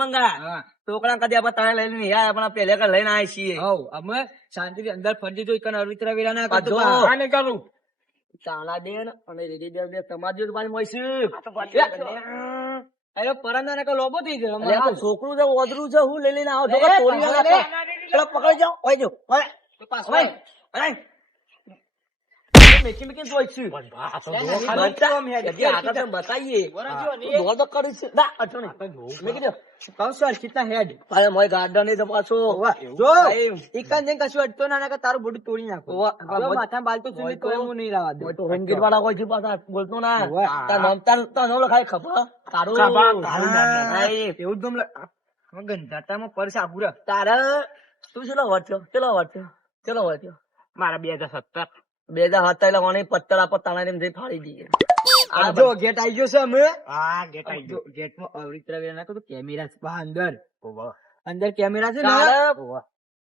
મંગા. હા. છોકરા કદી આપણે તારે લઈને નહીં આયા, પણ આ પહેલે કે લઈને આવી છીએ. હવ અમે શાંતિથી અંદર ફરજી જોઈ કન અરવિતરા વેરા ના પા. આને કરું. તાના દેન અને રીડી દેવ બે તમારી જોડે પાછી મળીશું. અરે પરંદા ને કે લોબો થઈ ગયો છોકરું છે ઓદરું છે હું લઈ લઈને આવો. છો તોડી ના પાછો નાખો. પેલો પકડી જાઓ. ઓય જો ઓય. પાછો ઓય. મેકી મેકી જોઈ છું. આ તો લે, ખાલી. બતા. આમ હેડ. જગ્યા આગળ તમે બતાવીએ ને. તું દોડ તો કરી છે. ના અઠો નહીં. દો કહું છું અર્ચિતના હેડ. અરે મોય ગાર્ડન એ તપાસો જો. ભાઈ, જેમ કશું અડતો ના ના કે તારું બોડી તોડી નાખો. ઓવા. જો માથામાં બાલ તો હું નહીં રાવા દે. તો રંગીર વાળા કોઈ પાછા બોલતો ના. તાર નામ તાર તાર નામ લખાય ખબર તારું. તારું નામ. એવું જ ગમ લ- આમાં ગંધાતામાં પર્સ આબુ રાખ. તારે તું ચેલો વર્ત્યો ચેલો વર્ત્યો ચેલો વાંચ્યો મારા બે હજાર સત્તર. બે હજાર હતા એટલે મને પત્તર આપો તાણા ને જઈ ફાડી દઈએ. આ જો ગેટ આવી ગયો છે અમે હા ગેટ આવી ગયો. ગેટમાં અવરિત્રા વેરા નાખો તો કેમેરા છે. બા અંદર. અંદર કેમેરા છે ને.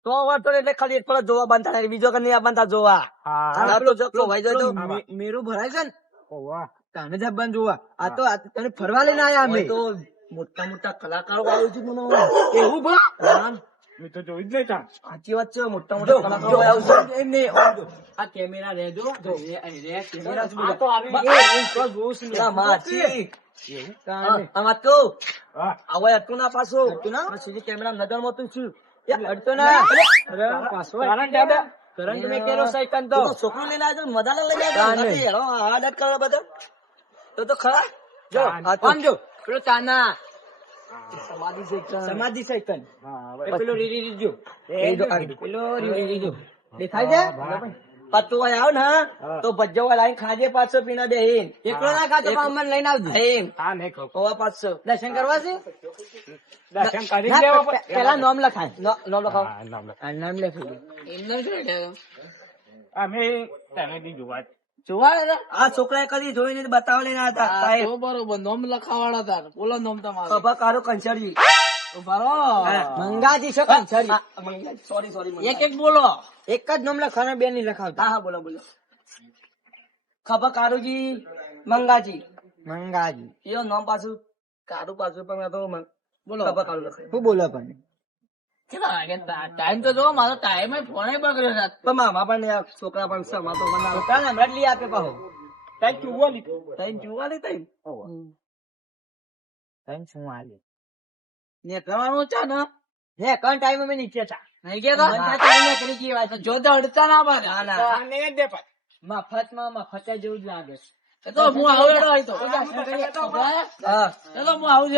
તો વાંચો એટલે ખાલી એક જોવા બાંધતા નહીં બીજો કે નહીં બાંધતા જોવા. મેરું ભરાય છે ને? ઓવા. તાને જ આપવાનું જોવા. આ તો તને ફરવા લઈને આયા અમે. તો મોટા મોટા કલાકારો આવ્યું છે મને એવું બા? હા, મેં તો જોઈ જ નહીં તા. સાચી વાત છે મોટા મોટા કલાકારો. આવશે. એમ નહીં, આ કેમેરા રહેજો જો. એ- એ રે કેમેરા આ તો આવી એ- એ તો જોઉં છું. ને. તો આવો હતું પાછો. હતું ના? સીધી કેમેરા નજરમાં તું છું. એ અડતો ના. પાછો કારણ કે કરંટ મેં કેલો સાયકલ તો. છોકરો લઈને આવ્યો મદાને લઈને આવ્યો હેડો આ ડટ કરવા બધા. તો તો ખરા? જો આ જો. પેલો તાના. સમાધિ છે સમાધિ સાયકલ હા, પેલો રીરી રીજો. એ જો આ પેલો રીરી રીજો. દેખાય છે? હા. હોય આવ ને તો ભજ્જો લાઈન ખાજે પાછો પીણા બે હિન. એકલો ના ખાતો અમને લઈને આવજો. હિન. હા, ખાવ. પાછો. દર્શન કરવા છે? દર્શન કરી લેવા પેલા નામ લખાય. નો નો લખાવ. નામ લખ. આ નામ અમે તને જોવા જ. જોવા આ છોકરાએ કદી જોઈને બતાવવા લઈને હતા સાહેબ. બરોબર નોમ લખાવાળા હતા. બોલો નોમ તમારો. ખભા કાઢો કંચડ્યું મંગાજી છે કંસારી. સોરી સોરી એક એક બોલો. એક જ નોમ લખવાના બે નહીં લખાવતા. હા હા બોલો બોલો. ખભા કારુજી મંગાજી. મંગાજી. એનો નામ પાછું કારું પાછું પણ મેં તો બોલો. ખભા કારું લખાય. શું બોલો પણ. ટાઈમ તો જો મારો ટાઈમ ફોન બગડ્યો છે. પણ મામા પણ છોકરા પણ સમા તો બનાવો છોકરાને હમણાં લઈ આપે પાહો ટાઈમ ચૂવા લીધો. ટાઈમ જોવા લે ટાઈમ ટાઈમ શું આલે ને કરવાનું છે ને? હે કણ ટાઈમ અમે નીચે હતા નહીં કે તો? ટાઈમ કરી ગઈ વાત જો તો અડતા ના પાડે ના. ના ને દે પણ મફતમાં મફત જેવું જ લાગે એ તો હું આવું તો. હા. આવું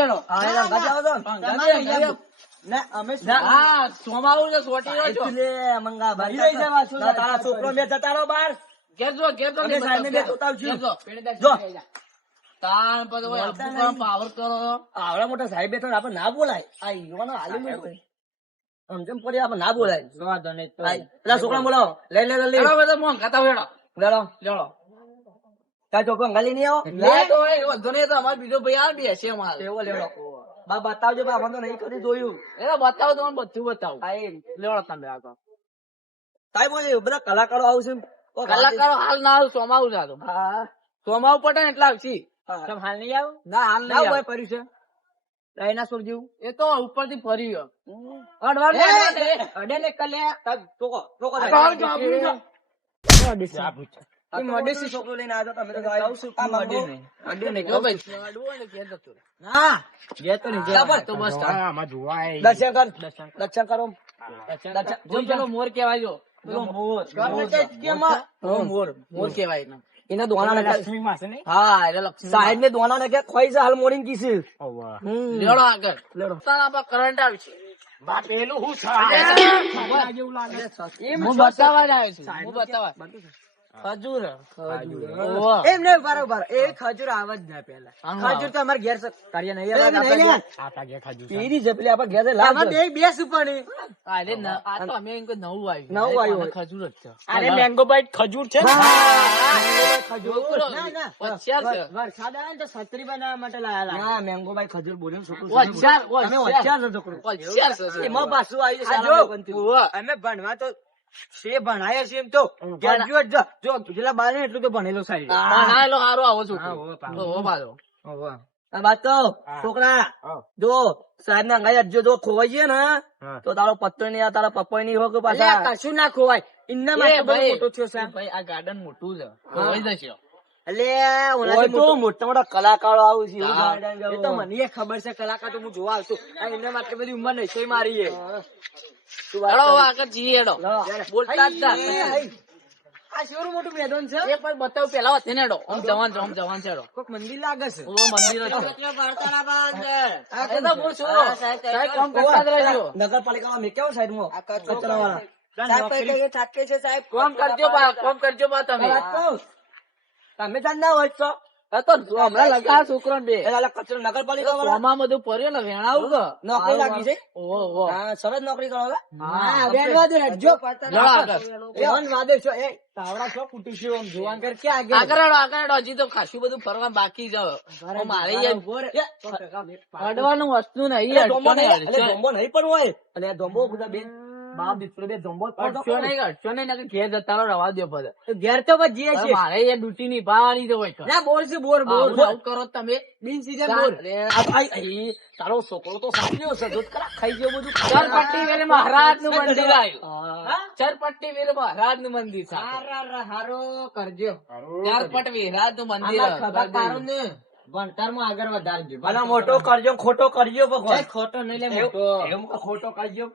તારા છોકરો જતા રહો બાર ઘેર જો. ઘેર. તાણ પાવર કરો. આવડા મોટા સાહેબ બેઠા આપડે ના બોલાય. આ યુવાનો હાલી આમ જેમ પડી આપડે ના બોલાય. છોકરા બોલાવો. લઈ લે લઈ લેડો બધા મોં ખાતા હોય હેડો. લેલો લેવડો. તાર છોકરો અંગાલી નહીં આવો લે. તો વાંધો નહીં, એ તો અમારો બીજો ભાઈ આવે બેસે અમારે. એવો લેવડો બા બતાવજો બા આપણે નહીં કદી જોયું. એ બતાવો તમને બધું બતાવો. આ લેવડો તમે આગળ તાઈ બોલે બધા કલાકારો આવશે કલાકારો હાલ ના આવું સોમાવું ના આ તો. સોમાવું પટે ને એટલે આવશી. તમે હાલ નહીં આવો? ના હાલ નહીં આવો. પડ્યું છે. ડાયનાસોર જેવું. એ તો ઉપરથી ફરી ગયો. અડવાનું અડે ને કલે તાર ટોકો ટોકો આવું આવું છોકરો લઈને આવ્યો તમે તો આવશું આ અડે નહીં. અડે નહીં. જો ભાઈ. અડવું હોય ને ઘેર જતું રહે. ના ઘેર તો નહીં તો બસ આમાં જોવા દર્શન કર દર્શન દર્શન કરો દર્શન. જો મોર કહેવાય જો પેલો મોર ગમે તે જ કે મોર મોર કહેવાય એને. એને દોણા ને લક્ષ્મી નહીં? હા એટલે સાહેબ ને દોણા ને ખોઈ છે હાલ મોર્નિંગ કીધું ઓવા. આગળ. તારા કરંટ આવશે બા, પેલું હું છે? બતાવવા જ આવ્યો છું હું બતાવવા ખજૂર ઓહો. એમ નહીં બરોબર એ ખજૂર આવે જ ના પેલા ખજૂર તો અમારે ઘેર છે. કાર્ય નહીં. આવે. આપણે આ તાગે ખાધું છે. છે પેલી આપણે ઘેર લાવ છે. આ રે અરે આ તો અમે નવું આવ્યું. નવું આવ્યું. ખજૂર જ છે. અરે મેંગો બાઈટ ખજૂર છે. અમે ભણવા તો છે ભણાય છે એમ તો. ગ્રેજ્યુએટ જો જો જેટલા બાર ને એટલું તો ભણેલો સાહેબ. ભણાયેલો હારો આવો હોવે પાછો. આ વાત છોકરા જો સાહેબ ના અંગાઈ જો જો ખોવાઈ છે ને તો તારો પત્તો નહીં તારા પપ્પા નહીં હોય કે પાછા? કશું ના ખોવાય. ઇન્ના માટે ભાઈ, મોટો થયો છે એ ભાઈ આ ગાર્ડન મોટું છે. ખોવાઈ જશે. અલ્યા, ઓય ઓનાથી તો મોટો મોટા કલાકારો આવું છે એ તો મને ખબર છે કલાકાર તો હું જોવા આવતો. એમના માટે બધી ઉંમર નહીં છે. મારી. આગળ જઈએ હેડો. બોલતા જ આ શેવડું મોટું મેદાન છે? એ પણ બતાવ પેલા વાત એને હેડો. જવાન છે આમ જવાન છે હેડો. મંદિર લાગે છે. ઓ મંદિર જ છે. આ તો હું છું? સાહેબ કામ કરતા જ રહેજો. નગરપાલિકામાં મેં કેવો સાઈડમાં? કચરાવાળા. કામ કરજો બા કામ કરજો બા તમે. તમે ના હોય તો? તો હમણાં લગા છોકરો બે. એ કચરો નગરપાલિકાવાળા સોમાં બધું પડ્યું ને વેણાવું કે? નોકરી લાગી છે? ઓહો ઓહો. સરસ નોકરી કરો હા વેણવા દે જો હેડો વાદે છો એ. તાવડા છો ફૂટી છે જોવાન કર ક્યાં આગળ? આગળ આગળ હજી તો ખાસું બધું ફરવા બાકી છે. મારે પડવાનું વસ્તુ નહીં પણ હોય અને આ બધા બે બાપ દીકરો બે ડોંબો જ નહીં અડચણ નહીં નકર ઘેર જતા રવા દ્યો બધે. ઘેર તો બસ જઈએ મારે યાર ડ્યુટી નિભાવવાની છે હોય ના બોર છે બોર બોર. આવું આવું કરો તમે. બિન સીઝન બોર. ભાઈ. તારો છોકરો તો સાંભળ્યો છે. દૂધ કરા ખાઈ ગયો બધું. ચરપટ્ટી વેરે મહારાજનું મંદિર આવ્યું? હા. ચરપટ્ટી વેરે મહારાજનું મંદિર છે હારો કરજો. ચારપટ વિરાજનું મંદિર ખબર ને. ભણતરમાં આગળ વધારજો. અને મોટો કરજો ખોટો કરજો ભગવાન. ખોટો નહીં લે મોટો. ખોટો કરજો.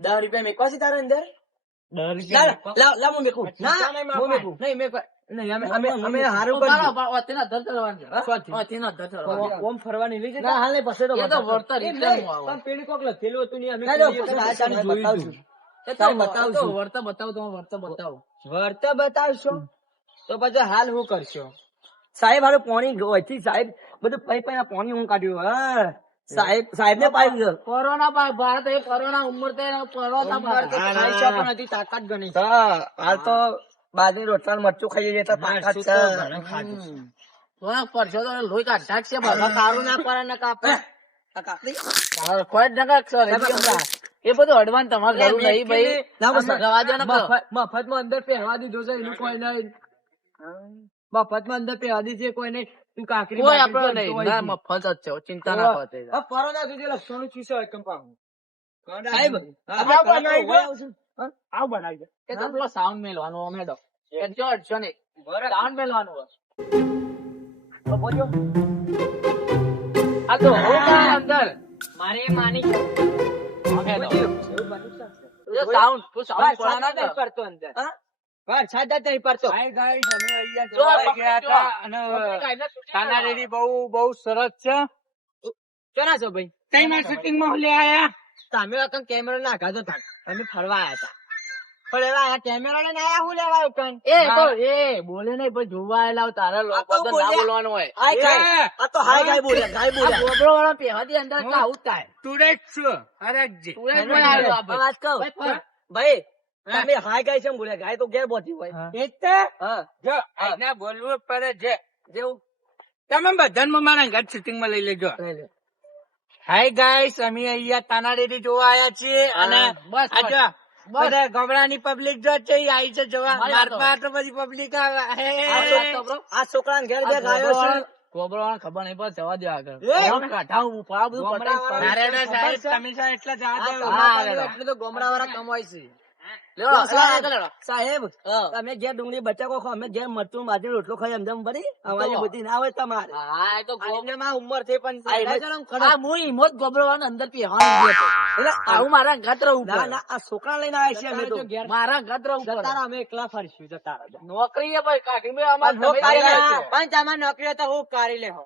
દસ રૂપિયા મેકવા છે. તારા? અંદર. વર્ત બતાવો તમે વર્ત બતાવો. વર્ત બતાવશો? તો પછી હાલ હું કરશો? સાહેબ હારું પોણી સાહેબ બધું પૈ પૈ પોણી હું કાઢ્યું હા. સાહેબ સાહેબ ને પાઈ ગયો કોરોના ભારત એ કોરોના ઉંમર હજી તાકાત ગણી. હા હાલ તો બાજરી રોટલા મરચું ખાઈ જઈએ તો તાકાત છે પરસો તો લોહી કાઢતા છે સારું ના પડે ને કાપે. કોઈ જ સર, એ બધું અડવાન તમારે જરૂર નહીં ભાઈ. ના, ને. મફતમાં અંદર પહેરવા દીધો છે એનું કોઈ નહીં. મફતમાં અંદર પહેરવા દીધું છે કોઈ નહીં. કાકરી કોઈ આપણો કરતો નહીં ના છે. મફત જ છે ચિંતા ના કરતે હવે પરોના સુધી લક્ષણો છે હોય કંપાઉં? સાહેબ આ બનાવી દો. આવું બનાવી દે એ તો પેલો સાઉન્ડ મેલવાનો અમે તો એ જો અડશો નહીં સાઉન્ડ મેલવાનું. તો બોલો. આ તો હું કાંઈ અંદર મારે માની અમે તો. જો સાઉન્ડ તું સાઉન્ડ વરસાદ પડવાના જ નહીં કર. પડતો અંદર. હા? વરસાદ જ નહીં પડતો. હાય ગાઈસ અમે અહીંયા જો આ જોવા પકડી ગયા હતા. અને પકડી કાઢીને shooting કાના કરવાનું. રેડી બહુ બહુ સરસ છે. ચોરા છો ભાઈ. તઈ માં શૂટિંગમાં લે આયા? તમે વખત કેમેરો નાખાતો હતા અમે ફરવા આયા હતા. પણ એવા આ કેમેરો લઈને આયા હું લેવા આવ્યો એ તો એ બોલે નહીં પણ જોવા આયેલા તારા તો લોકો ના બોલવાનું હોય. હાય ગાય. આ તો હાય ગાય બોલ્યા ગાય આ બોલ્યા. ગોબરો વાળા અંદર એટલે થાય. છું. વાત કહું. ભાઈ તમે હાય ગાય છે બોલે ગાય તો ઘેર બોતી હોય. એ જ તે. જો આજના બોલવું પડે છે જેવું. તમે બધાને મારા ઘર શૂટિંગમાં લઈ લેજો. હાય ગાઈસ અમે અહીંયા તાનાડેરી જોવા આયા છીએ અને બસ, આ જો બસ. બધા ગોબડાની પબ્લિક જો છે આવી છે જોવા. મારી માર વાતો. પાસે તો બધી પબ્લિક આવે આ છોકરો- ઘેર બે ગાયો છે. ગોબરો ખબર નહીં પણ જવા દો આગળ. એ, હું પા બધું ગોમડા વાળા-? તમે એટલા જવા દો. કમાય છે. સાહેબ. આગળ હેડો. સાહેબ હા. તમે ઘેર ડુંગળી બચાકો ખો અમે ઘેર મરચું બાજરી રોટલો ખાઈ સમજમ પડી અમારી બધી ના હોય તમારે હા, તો ગોબ- ઉંમર થઈ પણ આ હિંમત- જરા આમ ખડક. આ હું હિંમત ગોબરો વાળાને અંદર પહેવાનું એટલે આવું મારા ઘાત રહું ના ના આ છોકરા લઈને આવ્યા છીએ અમે જતા તો મારા ઘાત રહું જતા રહો, અમે એકલા ફરશું જતા નોકરી છે ભાઈ કાઢી મેં અમારે પણ હું તમારે નોકરી તો હું કાઢી લેહો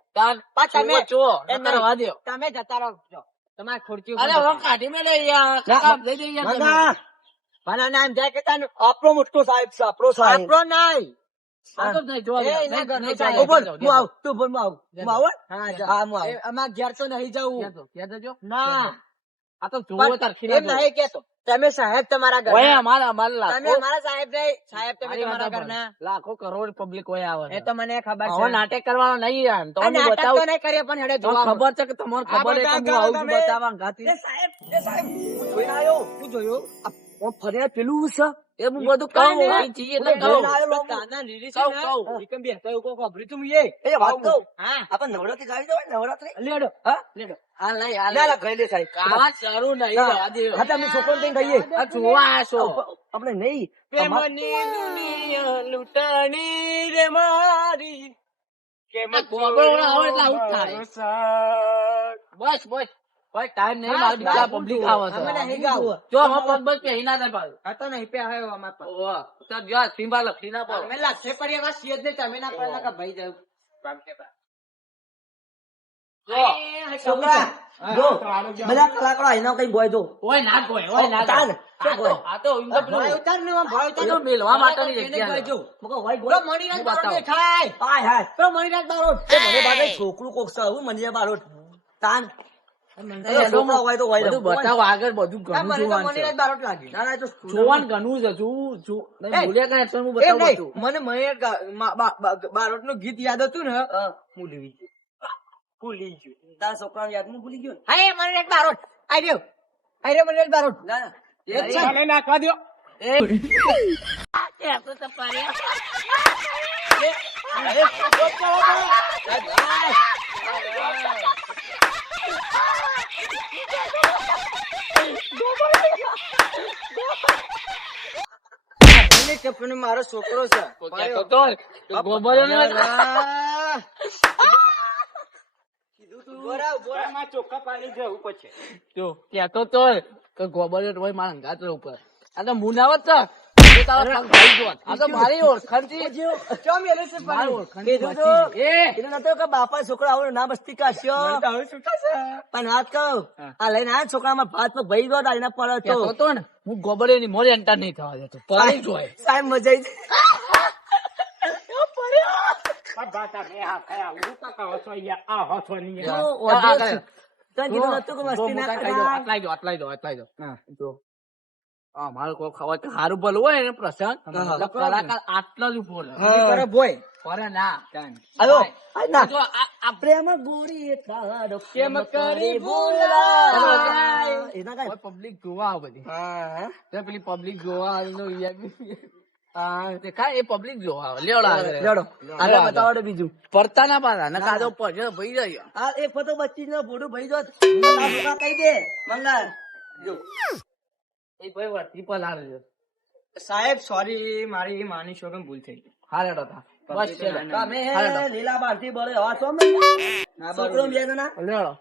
પણ તમે- જતા રહો જો. તમારી અરે ઉપર કાઢી મેં લઈ યાર. કાકા, દઈ દઈ યાર તમે. ના, પણ આ નામ જાય કે તાનું આપણો મોટો સાહેબ છે આપણો સાહેબ. આપણો નહીં આ તો નહીં, જોવા દો. એ, એના નહીં, ઘરનો નહીં, સાહેબ. જાઓ, ઊભો, જાઓ, હું જાઓ. આવું તું બોલ હું આવું. હું આવું? હા જા. હા હું આવું. એ, અમારે ઘેર તો નહીં જવું. ક્યાં તો? ક્યાં જજો? ના. આ તો જુઓ તાર પણ એમ ખીલા નહીં કેતો તમે સાહેબ તમારા જુઓ. ઓય, ઘરના અમારા અમારા તમે લાખો કરોડ પબ્લિક હોય આવે એ તો. મને ખબર છે. નાટક કરવાનો નહીં યાર. તો નાટક નહીં કરીએ પણ હેડે ખબર છે કે તમારે ખબર બતાવવા સાહેબ સાહેબ જોયું આવ્યો. જોયું. ઓમ ફરીને પેલું છે એ હું બધું કહું જઈએ તો કહું. તાના કહું, છે કહું. ને, બે કહું એવું કોક તું એ એ વાત કહું. હા. આપણ નવરાત્રી ગાવી દો નવરાત્રી? લેડો હા? લેડો હાલ નહીં હાલ ના ના ગઈ લે સાહેબ કાવા જરૂર નહીં ના. હા તો અમે છોકરાને ગઈએ આ જોવા આવ્યા આપણે નહીં. પ્રેમની દુનિયા લૂંટાણી રે મારી. કેમ થાય. બસ બસ. ભાઈ ટાઈમ નહીં મારે બીજા પબ્લિક આવે છે અમે નહીં ગાવું. જો આમાં પગ બસ પહેરી ના થાય પાછું. આ તો નહીં અમાર પર ઓ તો જો સિંબા લખી ના પડો. મેલા છે પડી એવા છીએ જ નહીં તમે ના પડેલા કે ભાઈ જાવ છોકરા જો બધા કલાકારો આઈના કઈ બોય જો. ઓય ના ગોય ઓય ના ચાલ, આ તો- આ તો એમ તો પેલું- ભાઈ ઉતાર ને ભાઈ તો મેલવા માટેની જગ્યા જો. મગો હોય પેલો ગોય મણિરાજ હું બારોટ બતાવું. દેખાય. હાય હાય. પેલો મણિરાજ બારોટ. મને બારે છોકરું કોક છે હું મને તાન છોકરા હોય તો હોય બધું બતાવો આગળ બધું ના, ઘણું મને તો જોવાનું છે બારોટ લાગે. ના ના એ તો જોવાનું ઘણું છે જોવું જો એ, ભૂલ્યા કાંઈ એટલે હું બતાવું. છું મને મણિરાજ ગા- મા- બા- બા- બારોટનું ગીત યાદ હતું ને હા. ભૂલી ગયો ભૂલી ગયો તારા છોકરાને યાદ હું ભૂલી ગયો ને હા એ મણિરાજ બારોટ આઈ રહ્યો આઈ રહ્યો મણિરાજ બારોટ ના ના એ. નાખવા દો મને પણ મારો છોકરો છે. તો ચોખ્ખા પાણી જવું પછી તો હોય કે ગોબરો હોય મારા અંગાત ઉપર. આ તો મુનાવત જોત. બાપા છોકરો આવો ના મસ્તી કાશ્યો પણ હાથ કહું આ લઈને આ છોકરામાં ભાત પર ભાઈ ગયો એના પર કહેતો તો તો ને હું ગોબડે ની મોરે એન્ટર નહીં થવા દેતો પડી જોય સાહેબ મજા આવી. જો, જો, આ ઓઢો કરે. છે. તને કીધું નતું કે મસ્તી ના કરાય. આટલાઈ દો આટલાઈ દો આટલાઈ દો જો આ મારે કોઈ ખબર તો સારું ભલું હોય ને પ્રસંગ કલાકાર આટલા જ ઉપર કરે ભોય કરે ના હલો ના. જો પ્રેમ ગોરી તારો કેમ કરી ભૂલાય. એના કાંઈ. પબ્લિક ગોવા આવે બધી હા, તે પેલી પબ્લિક ગોવા આવે વીઆઈપી હા તે દેખાય એ પબ્લિક જોવા આવે લેડો. લેવડો. આગળ આગળ. બીજું પડતા ના પાડા ને કાદો પડશે તો ભઈ જાય આ એક ફતો બચ્ચી નો ભોડું ભાઈ આ કહી દે મંગળ જો એ ભાઈ વર્તી પલાળ સાહેબ સોરી મારી માની શોખમ ભૂલ થઈ તો. તા. બસ છે. તમે લીલા બારથી બોલે હવા છો મે છોકરો બે જણા? લેવડો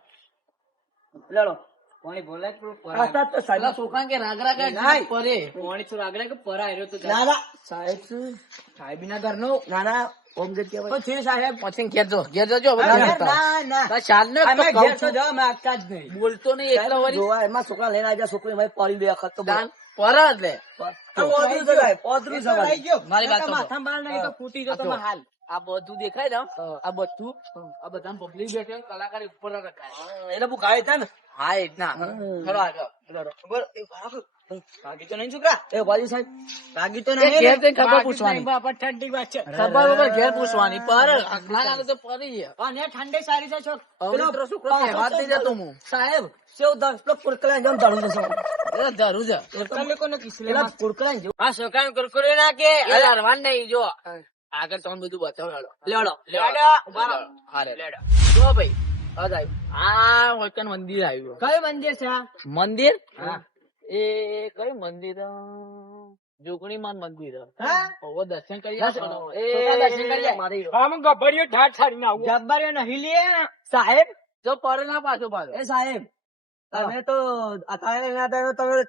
લડો. કોણી કે પેલું પરા તો તો સાહેબ પેલા કે રાગરા કે પરે. કોણી છો રાગરા કે પરા આયો તો ના ના. સાહેબ? સાહેબીના ઘરનો ના ના ઓમ ગેટ કહેવાય તો સાહેબ પછી ઘેર જો ઘેર જજો હવે ના, ના, જતા. ના ના. બસ ચાલને તો અમે કહું ઘેર તો જવા માંગતા જ નહીં. બોલતો નહીં એટલો સાહેબ, જોવા એમાં છોકરા લઈને આવ્યા છોકરી મારી પડી દે વખત તો પર જ લે. આ ઓદરું છે સાહેબ, ઓદરું એ છે તો ભાઈ. લઈ ગયો. મારી વાત નકર સાંભળો. નહીં તો ફૂટી જતો આ જો. માં હાલ. આ બધું દેખાય ને આ બધું? આ બધા પબ્લિક બેઠે કલાકાર ઉપર રખાય. એટલે હું ગાય ને. હા એ ના. હમ. આગળ બરાબર, ભાગી તો નહીં છોકરા? એ બાજુ સાહેબ ભાગી તો એ ઘેર જઈને ખબર પૂછવાની. બાપા ઠંડી વાત છે. ખબર વગર ઘેર પૂછવાની પર આગલા ગાલે તો પરી છે. અને ઠંડી સારી છે છોક. અવળીતરો છોકરો કહેવા જ જતો હું સાહેબ સેવ દસ પેલો કુરકરા જેમ ધરું છે એ ધરું છે. તમે લોકોને કિસલે પેલા કુરકરા જેવું. આ છોકરાને કુરકુરે ના કે એ ધરવાન નહીં જો. આગળ તમને બધું બતાવો લેડો લેડો લેડો. ઊભા રહો. જો ભાઈ આ વચન મંદિર આવ્યું. કયું મંદિર છે મંદિર? હા. એ કઈ મંદિર? જોગણી માન મંદિર હવે દર્શન કરી દર્શન. આવવાનું. એ છોકરા દર્શન કરી જાય. નહીં લે સાહેબ. જો પર ના પાછો પાછો. એ સાહેબ તમે તો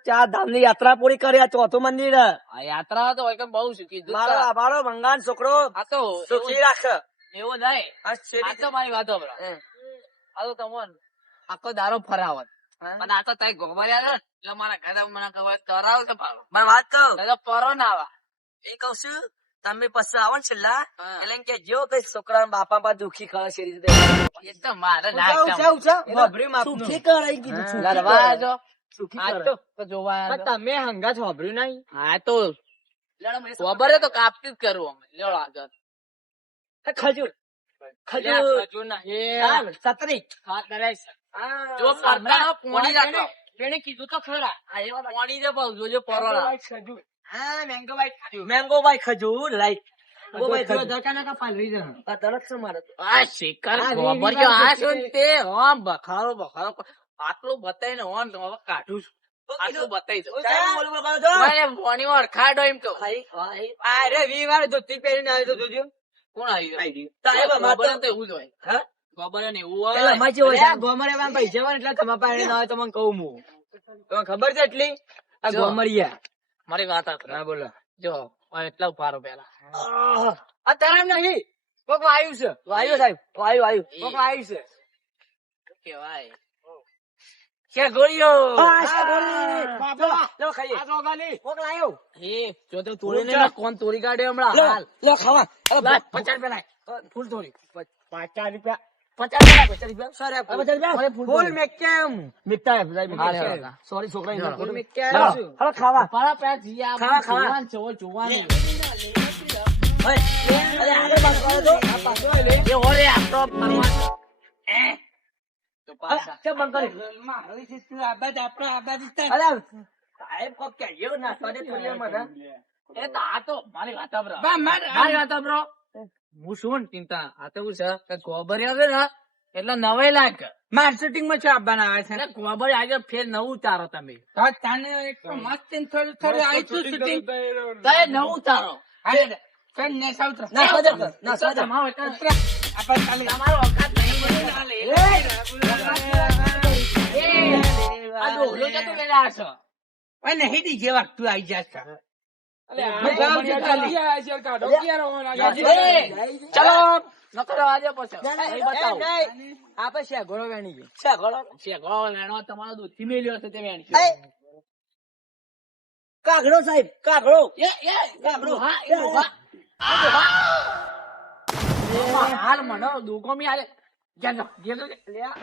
ચાર ધામની યાત્રા પૂરી કરી આ ચોથું મંદિર. આ યાત્રા તો હોય બહુ સુખી મારો આભારો મંગાન છોકરો. આ તો સુખી રાખ. એવું નહીં. આ આ તો મારી વાતો. આ તો તમને આખો દારો ફરાવત. પણ આ તો તઈ ગોબર એટલે મારા ઘરે મને ખબર કરાવ તો મારી વાત કરો તો પરો ના આવા. એ કહું છું તમે પછી આવો ને છેલ્લા. એટલે કે જેવો કઈ છોકરા બાપા બા દુખી કરે છે રીતે. એ તો મારે સુખી કરાઈ કીધું લડવા આવજો. તમે હંગા છોભર્યું નહીં. હા તો ખબર તો કાપતી જ કરવું અમે. લેડો આગળ. ખજૂર. ખજૂર ખજૂર. નહીં. સત્રી સતરી હા. જો પડતાનો પોણી રાખો. તેને કીધું તો ખરા. આ એવા પાણી જોજો પરોળા. હા મેંગો ભાઈ ખજૂર. મેંગો બાઈટ જો ધક્કા નકા પાલવી દે આ તરત શું મારે આ શિકાર આ ગોબરિયો, રીંગણા આ શું ને આટલું ઓન હવે કાઢું છું. આટલું બતાવી જો. ભોણીમાં અડખાડો એમ કહું. અરે વી વાર ધોતી પહેરીને આવ્યો જોજો. કોણ આવી ગયું? એવું જ હોય. હા? એવું છે. ગોમરે વાળા પૈસા એટલે તમારા પાસે ના હોય તો મને કહું હું. તમને ખબર છે એટલી? આ ગોમરિયા મારી વાત. હા બોલો. જો એટલા ઉભારો પેલા આ તરામ નહીં. કોક વાયુ છે. વાયુ? સાહેબ. વાયુ વાયુ. કોક વાયુ છે. કેવાય ગોળીઓ. ના કોણ તોડી કાઢ્યો હમણાં? પચાસ રૂપિયા ફૂલ થોડી પચાસ રૂપિયા. સર સાહેબ, છોકરા ખાવા. ખાવા, ખાવા. જોવાન કોક કહેજો ના સોરી થોડી મને. એ તો આ તો મારી વાત. મારી વાત. હું શું ચિંતા આ તો છે કે ગોબરિયા આવે ને એટલે નવે લાગે માર્કેટિંગમાં છે આપવાના આવે છે ગોબરી આજે ફેર નવું ઉતારો તમે તને એક મસ્ત થોડું થોડું નવું ઉતારો નહીં બની ચાલે. એ, આ ચાલી. નકર આજે પછી ના, ના. નહીં. આપણે શેઘોળો વેણી ગયો. છે, ગળો. શેગો લેણો તમારો દૂધથી મેલ્યો હશે તે વેણ કાગડો સાહેબ કાગડો એ, એ, કાગડો. હા, એ. ડોહા હાલ મને દુઃખોમી હાલે. ગયા લો, ગયા લો, લે આ.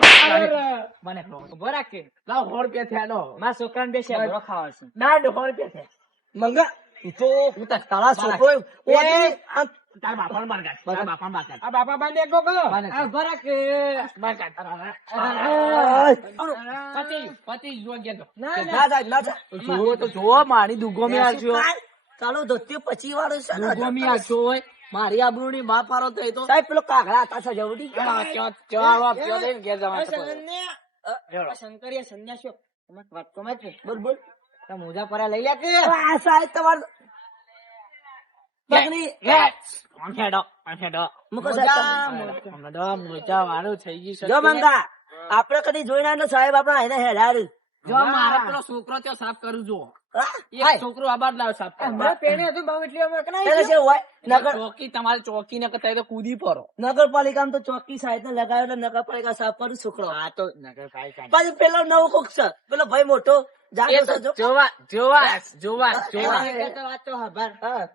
મને ઊભો રાખ કે. લાવ સો રૂપિયા થયા લો. મારા છોકરાને બે શેઘોળો ખાવા છે. ના સો રૂપિયા થયા. મંગા તો હું તારા છોકરો તારા. તારા આ બાપા. આ. પતિ પતિ ગયા તો. ના, ના. ના ના તો મારી ચાલો ધોતી પછી વાળો છે ને. દુગોમી આલશો હોય. મારી આબરૂની બાપ હારો થઈ તો. સાહેબ પેલો કાગડા હતા છે જવડી ઘેર જવા તો શંકરિયા સંન્યાસીઓ. વાત તો છે. બોલ બોલ. આ મોજા પરા લઈ લે કે. આ સાહેબ તમારું બકરી લે. આમ હેડો, આમ હેડો. મૂકો મોજા, સાહેબ મોજા. મોજા વાળું થઈ ગયું છે. જો મંગા આપડે કદી જોઈ ના સાહેબ આપડે એને હેડાડી જો મારા પેલો છોકરો ત્યાં સાફ કરું જો છોકરો આબાદ લાવ સાફ પેણે હતું એટલે અમે હોય નગર ચોકી તમારી ચોકી ને કરતા તો કૂદી પડો નગરપાલિકામાં તો ચોકી સાહેબ ને લગાવ્યો એટલે નગરપાલિકા સાફ કરું છોકરો. હા તો નગર. પછી પેલો નવો કોક છે. પેલો ભાઈ મોટો એ જોવા જોવા જોવા જોવા. વાત તો હા.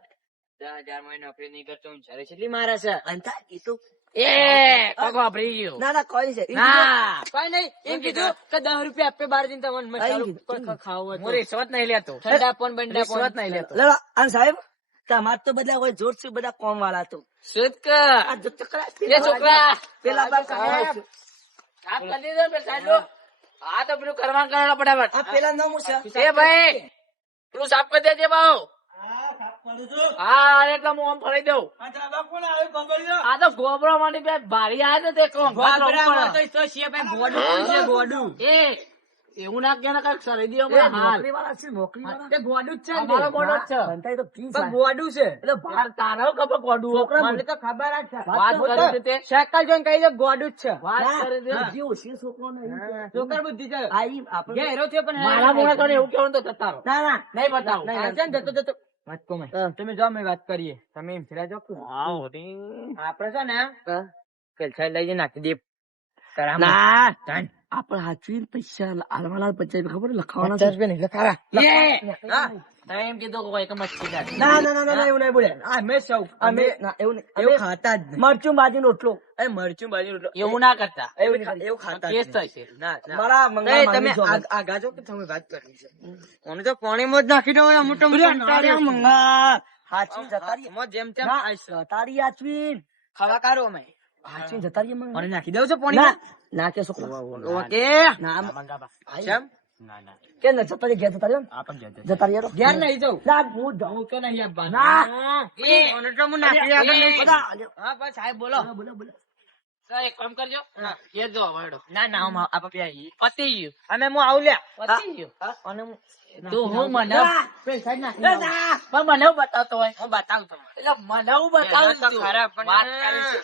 હજારમાં નોકરી નહીં કરતો હું કેટલી મારે છે. અંતા તો એ કોક વાપરી ગયો. ના ના કોઈ છે. ના. કોઈ નહીં. એમ કીધું કે દસ રૂપિયા આપે બાર જઈને તમને ખાવું હું. રિશ્વત નહીં લેતો ઠંડા પણ બંડા રિશ્વત નહીં લેતો લડો અને સાહેબ તમાર તો બધા હોય જોરથી બધા કોમ વાળા તો શુદ્ધ આ કર એ છોકરા. પેલા બાર છે. સાફ કરી દીધો ને સાહેબ આ તો પેલું કરવા કરવા પડે આ પેલા નામ છે. એ ભાઈ પેલું સાફ કરી દેજે ભાવ હા એટલે હું આમ ફરી દઉં. આ તો ગોબરા માટે બે ભારી આવે તે કોમ. ગોબરામાં તો ઈ તો છે ભાઈ ગોડું એ એવું ના કે કંઈક સરી દો એ હાલ. નોકરી વાળા છે નોકરી વાળા ગોડું જ છે ને ગોડો જ છે. તો કી ગોડું છે. એટલે ભાર તારો ખબર ગોડું મને તો ખબર જ છે. વાત કરી તે? સાયકલ જોઈને કહી દે ગોડું જ છે. વાત કરી દે. જે હોશિયાર છોકરો ને છોકર બુદ્ધિ છે આ આપણે હેરો થયો પણ મારા મોડા તને એવું કેવું તો જતા ના ના. નહીં બતાવું. નહીં, આ છે ને જતો જતો. વાત તો તમે જો અમે વાત કરીએ. તમે એમ ફેરા જાઓ. હા આપડે છે ને. છે લઈ જઈ નાખી દે તારા ના. આપણે હાચવીને પૈસા આલવાના પંચાયત ખબર લખાવાના પચાસ છે રૂપિયા નહીં લખારા. તમે એમ કીધું કોઈ કે મચ્છી ના ના ના ના, એવું નહીં બોલે આ મેં સૌ અમે ના એવું એવું ખાતા જ મરચું બાજી રોટલો એ મરચું બાજી રોટલો. એવું ના કરતા એવું એવું ખાતા કેસ નહીં. થશે ના મારા મંગા તમે માંગી જો કે તમે વાત કરી છે મને તો પાણીમાં જ નાખી દો અમુક તો મંગા હાચી જતારી મો જેમ તેમ ના, આઈસ. જતા રહીએ ખાવા કારો અમે હાચી જતારી. મને નાખી દેવ છે પાણીમાં ના કે છોકરો ઓકે ના મંગા બા ના ના કેમ ને જતા ઘેર જતા રહ્યો ને? આ પણ જતો જતા રહ્યો ઘેર નહીં જવું ના, હું જવું તો નહીં આપવાનું. ના. મને તો હું નાખી આગળ નહીં હા બસ સાહેબ બોલો. બોલો, બોલો. એક કામ કરજો. ઘેર જો વાળો ના ના હું આ પતી ગયું. અને હું આવું લ્યા. પતી ગયું. અને તું હું મને ના. પેલી સાઈડ નાખી ના, દઉં. ના. પણ મને બતાવતો હોય? હું બતાવું તમને. એટલે મને હું બતાવું તો ખરા પણ વાત કરીશું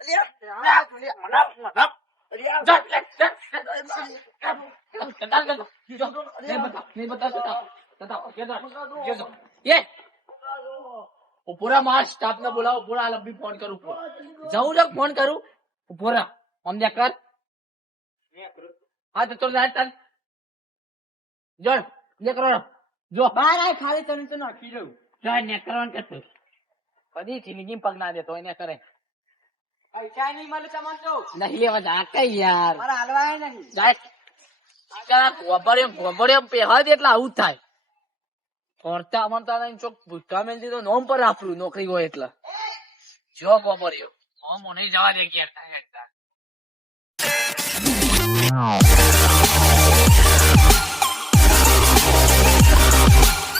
તેના. પૂરા મારા સ્ટાફ ને બોલાવો પૂરા લંબી ફોન કરું. જવું ને ફોન કરું પૂરા સમજ્યા કર હા તો તો જાય જો ને કરો જો બહાર આય ખાલી તને ને કરવાનું કરતો પગ ના દેતો એને કરે પૈસા નહીં મળે તમને યાર. એટલે આવું થાય. ફરતા અમરતા નહીં ચોક ભૂતકા મેલ નોમ પર આપડું નોકરી હોય એટલે. જો ગોબર્યો હો મને જવા દે